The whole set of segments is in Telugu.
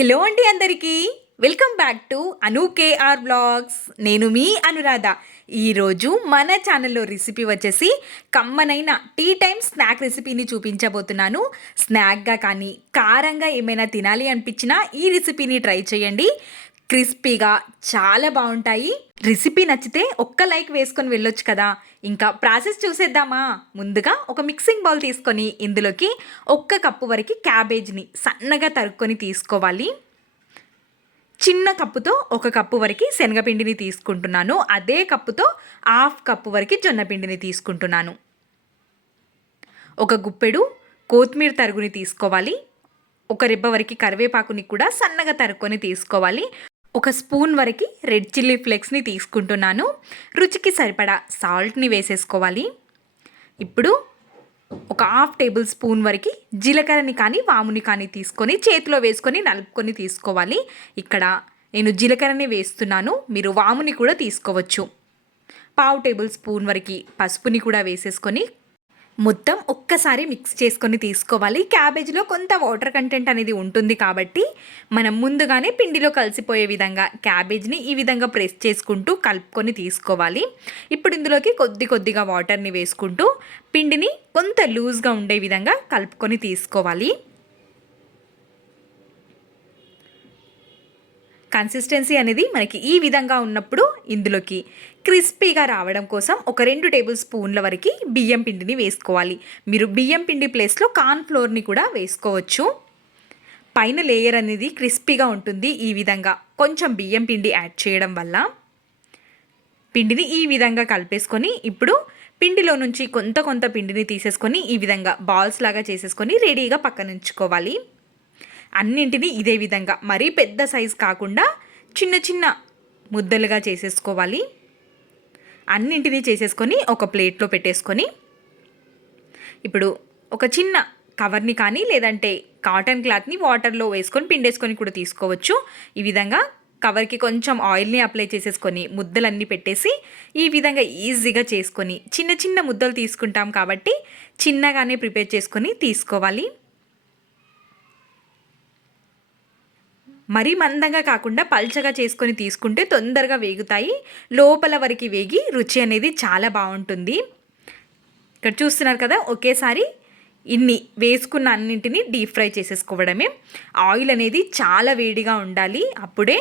హలో అండి అందరికీ. Welcome back to Anu K R blogs. నేను మీ అనురాధ. ఈరోజు మన ఛానల్లో రెసిపీ వచ్చేసి కమ్మనైన టీ టైం స్నాక్ రెసిపీని చూపించబోతున్నాను. స్నాక్గా కానీ కారంగా ఏమైనా తినాలి అనిపించినా ఈ రెసిపీని ట్రై చేయండి. క్రిస్పీగా చాలా బాగుంటాయి. రెసిపీ నచ్చితే ఒక్క లైక్ వేసుకొని వెళ్ళొచ్చు కదా. ఇంకా ప్రాసెస్ చూసేద్దామా? ముందుగా ఒక మిక్సింగ్ బౌల్ తీసుకొని ఇందులోకి ఒక్క కప్పు వరకు క్యాబేజ్ని సన్నగా తరుక్కొని తీసుకోవాలి. చిన్న కప్పుతో ఒక కప్పు వరకు శనగపిండిని తీసుకుంటున్నాను. అదే కప్పుతో హాఫ్ కప్పు వరకు జొన్నపిండిని తీసుకుంటున్నాను. ఒక గుప్పెడు కొత్తిమీర తరుగుని తీసుకోవాలి. ఒక రిబ్బ వరకు కరివేపాకుని కూడా సన్నగా తరుక్కొని తీసుకోవాలి. ఒక స్పూన్ వరకు రెడ్ చిల్లీ ఫ్లేక్స్ని తీసుకుంటున్నాను. రుచికి సరిపడా సాల్ట్ని వేసేసుకోవాలి. ఇప్పుడు ఒక హాఫ్ టేబుల్ స్పూన్ వరకు జీలకర్రని కానీ వాముని కానీ తీసుకొని చేతిలో వేసుకొని నలుపుకొని తీసుకోవాలి. ఇక్కడ నేను జీలకర్రని వేస్తున్నాను. మీరు వాముని కూడా తీసుకోవచ్చు. పావు టేబుల్ స్పూన్ వరకు పసుపుని కూడా వేసేసుకొని మొత్తం ఒక్కసారి మిక్స్ చేసుకొని తీసుకోవాలి. క్యాబేజ్లో కొంత వాటర్ కంటెంట్ అనేది ఉంటుంది కాబట్టి మనం ముందుగానే పిండిలో కలిసిపోయే విధంగా క్యాబేజ్ని ఈ విధంగా ప్రెస్ చేసుకుంటూ కలుపుకొని తీసుకోవాలి. ఇప్పుడు ఇందులోకి కొద్ది కొద్దిగా వాటర్ని వేసుకుంటూ పిండిని కొంత లూజ్గా ఉండే విధంగా కలుపుకొని తీసుకోవాలి. కన్సిస్టెన్సీ అనేది మనకి ఈ విధంగా ఉన్నప్పుడు ఇందులోకి క్రిస్పీగా రావడం కోసం ఒక రెండు టేబుల్ స్పూన్ల వరకు బియ్యం పిండిని వేసుకోవాలి. మీరు బియ్యం పిండి ప్లేస్లో కార్న్ ఫ్లోర్ని కూడా వేసుకోవచ్చు. పైన లేయర్ అనేది క్రిస్పీగా ఉంటుంది ఈ విధంగా. కొంచెం బియ్యం పిండి యాడ్ చేయడం వల్ల పిండిని ఈ విధంగా కలిపేసుకొని ఇప్పుడు పిండిలో నుంచి కొంత కొంత పిండిని తీసేసుకొని ఈ విధంగా బాల్స్ లాగా చేసేసుకొని రెడీగా పక్కన ఉంచుకోవాలి. అన్నింటినీ ఇదే విధంగా మరీ పెద్ద సైజు కాకుండా చిన్న చిన్న ముద్దలుగా చేసేసుకోవాలి. అన్నింటినీ చేసేసుకొని ఒక ప్లేట్లో పెట్టేసుకొని ఇప్పుడు ఒక చిన్న కవర్ని కానీ లేదంటే కాటన్ క్లాత్ని వాటర్లో వేసుకొని పిండేసుకొని కూడా తీసుకోవచ్చు. ఈ విధంగా కవర్కి కొంచెం ఆయిల్ని అప్లై చేసేసుకొని ముద్దలన్నీ పెట్టేసి ఈ విధంగా ఈజీగా చేసుకొని చిన్న చిన్న ముద్దలు తీసుకుంటాం కాబట్టి చిన్నగానే ప్రిపేర్ చేసుకొని తీసుకోవాలి. మరీ మందంగా కాకుండా పల్చగా చేసుకొని తీసుకుంటే తొందరగా వేగుతాయి. లోపల వరకు వేగి రుచి అనేది చాలా బాగుంటుంది. ఇక్కడ చూస్తున్నారు కదా ఒకేసారి ఇన్ని వేసుకున్న అన్నింటినీ డీప్ ఫ్రై చేసేసుకోవడమే. ఆయిల్ అనేది చాలా వేడిగా ఉండాలి. అప్పుడే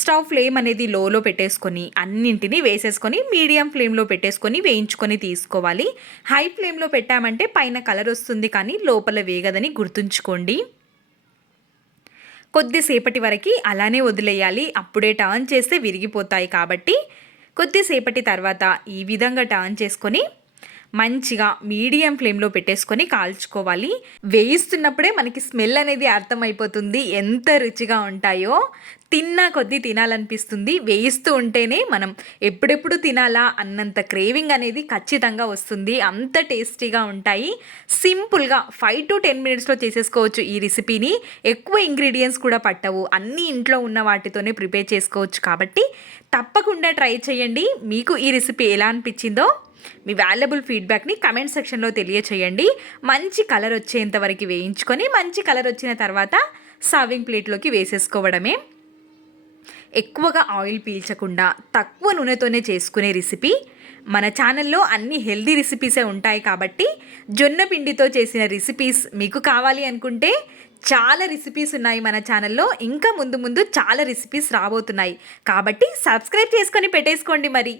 స్టవ్ ఫ్లేమ్ అనేది లోలో పెట్టేసుకొని అన్నింటినీ వేసేసుకొని మీడియం ఫ్లేమ్లో పెట్టేసుకొని వేయించుకొని తీసుకోవాలి. హై ఫ్లేమ్లో పెట్టామంటే పైన కలర్ వస్తుంది కానీ లోపల వేగదని గుర్తుంచుకోండి. కొద్దిసేపటి వరకు అలానే వదిలేయాలి. అప్పుడే టర్న్ చేస్తే విరిగిపోతాయి కాబట్టి కొద్దిసేపటి తర్వాత ఈ విధంగా టర్న్ చేసుకొని మంచిగా మీడియం ఫ్లేమ్లో పెట్టేసుకొని కాల్చుకోవాలి. వేయిస్తున్నప్పుడే మనకి స్మెల్ అనేది అర్థమైపోతుంది ఎంత రుచిగా ఉంటాయో. తిన్నా కొద్దీ తినాలనిపిస్తుంది. వేయిస్తూ ఉంటేనే మనం ఎప్పుడెప్పుడు తినాలా అన్నంత క్రేవింగ్ అనేది ఖచ్చితంగా వస్తుంది. అంత టేస్టీగా ఉంటాయి. సింపుల్గా ఫైవ్ టు టెన్ మినిట్స్లో చేసేసుకోవచ్చు ఈ రెసిపీని. ఎక్కువ ఇంగ్రీడియంట్స్ కూడా పట్టవు. అన్నీ ఇంట్లో ఉన్న వాటితోనే ప్రిపేర్ చేసుకోవచ్చు కాబట్టి తప్పకుండా ట్రై చేయండి. మీకు ఈ రెసిపీ ఎలా అనిపించిందో మీ వాల్యుబుల్ ఫీడ్బ్యాక్ని కమెంట్ సెక్షన్లో తెలియచేయండి. మంచి కలర్ వచ్చేంత వరకు వేయించుకొని మంచి కలర్ వచ్చిన తర్వాత సర్వింగ్ ప్లేట్లోకి వేసేసుకోవడమే. ఎక్కువగా ఆయిల్ పీల్చకుండా తక్కువ నూనెతోనే చేసుకునే రెసిపీ మన ఛానల్లో అన్ని హెల్దీ రెసిపీసే ఉంటాయి కాబట్టి జొన్న పిండితో చేసిన రెసిపీస్ మీకు కావాలి అనుకుంటే చాలా రెసిపీస్ ఉన్నాయి మన ఛానల్లో ఇంకా ముందు ముందు చాలా రెసిపీస్ రాబోతున్నాయి. కాబట్టి సబ్స్క్రైబ్ చేసుకొని పెట్టేసుకోండి మరి.